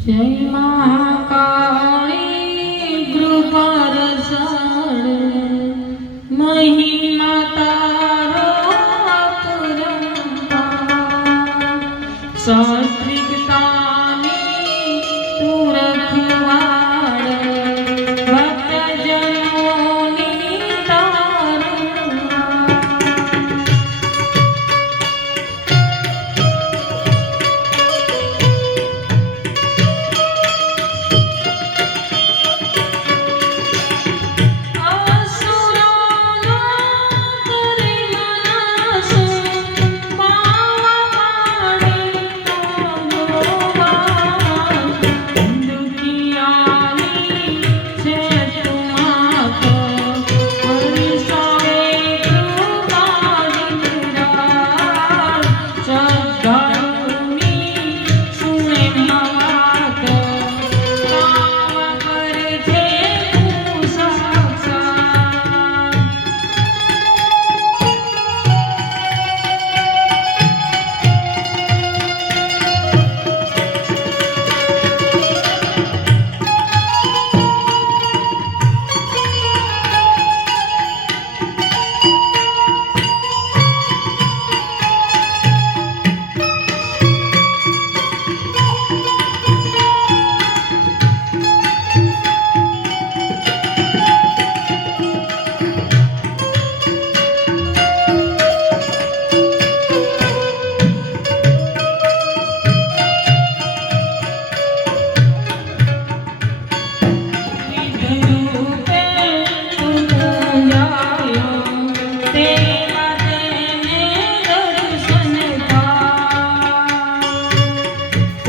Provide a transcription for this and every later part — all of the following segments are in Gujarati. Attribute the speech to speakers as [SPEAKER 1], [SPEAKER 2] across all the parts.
[SPEAKER 1] જય મહાકાળી કૃપા રસાળ મહિમા તારો પુરંપા સાત્વિકતા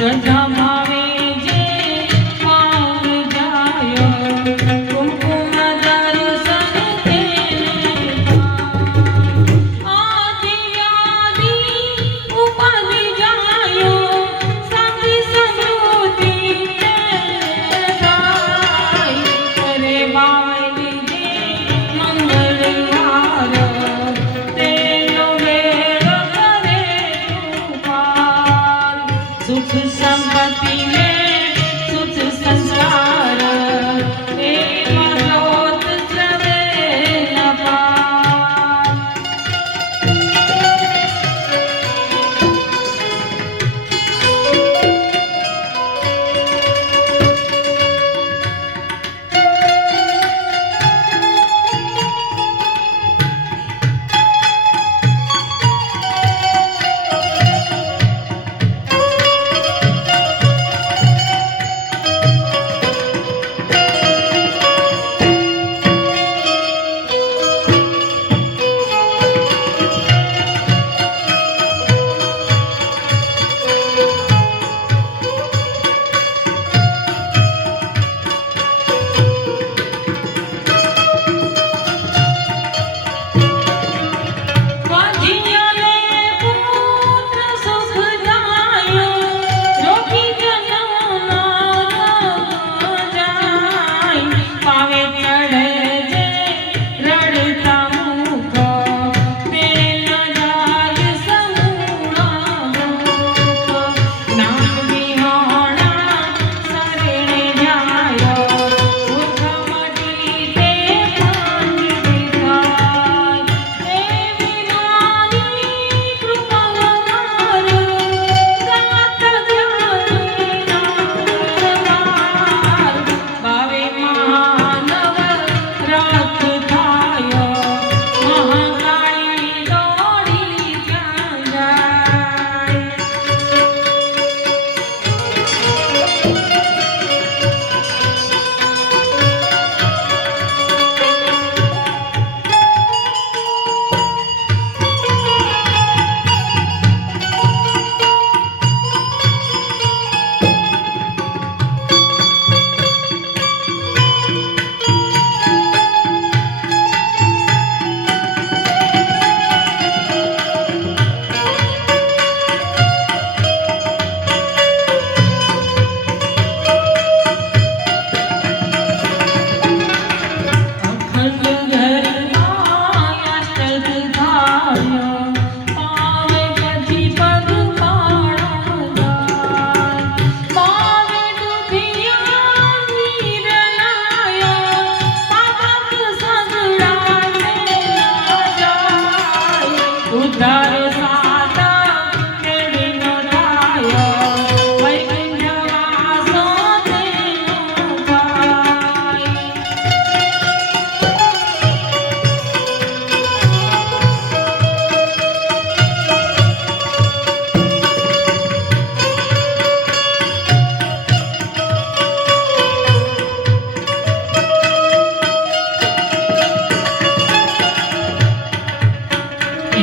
[SPEAKER 1] Good job. Super Sound. O Dharma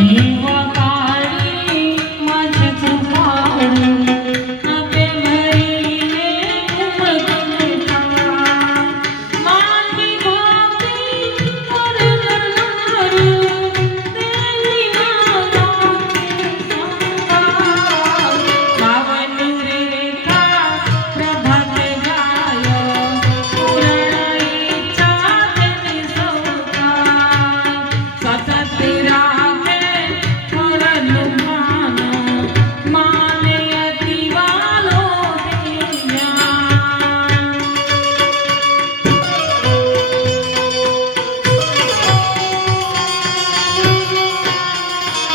[SPEAKER 1] nenhuma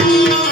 [SPEAKER 1] thank you.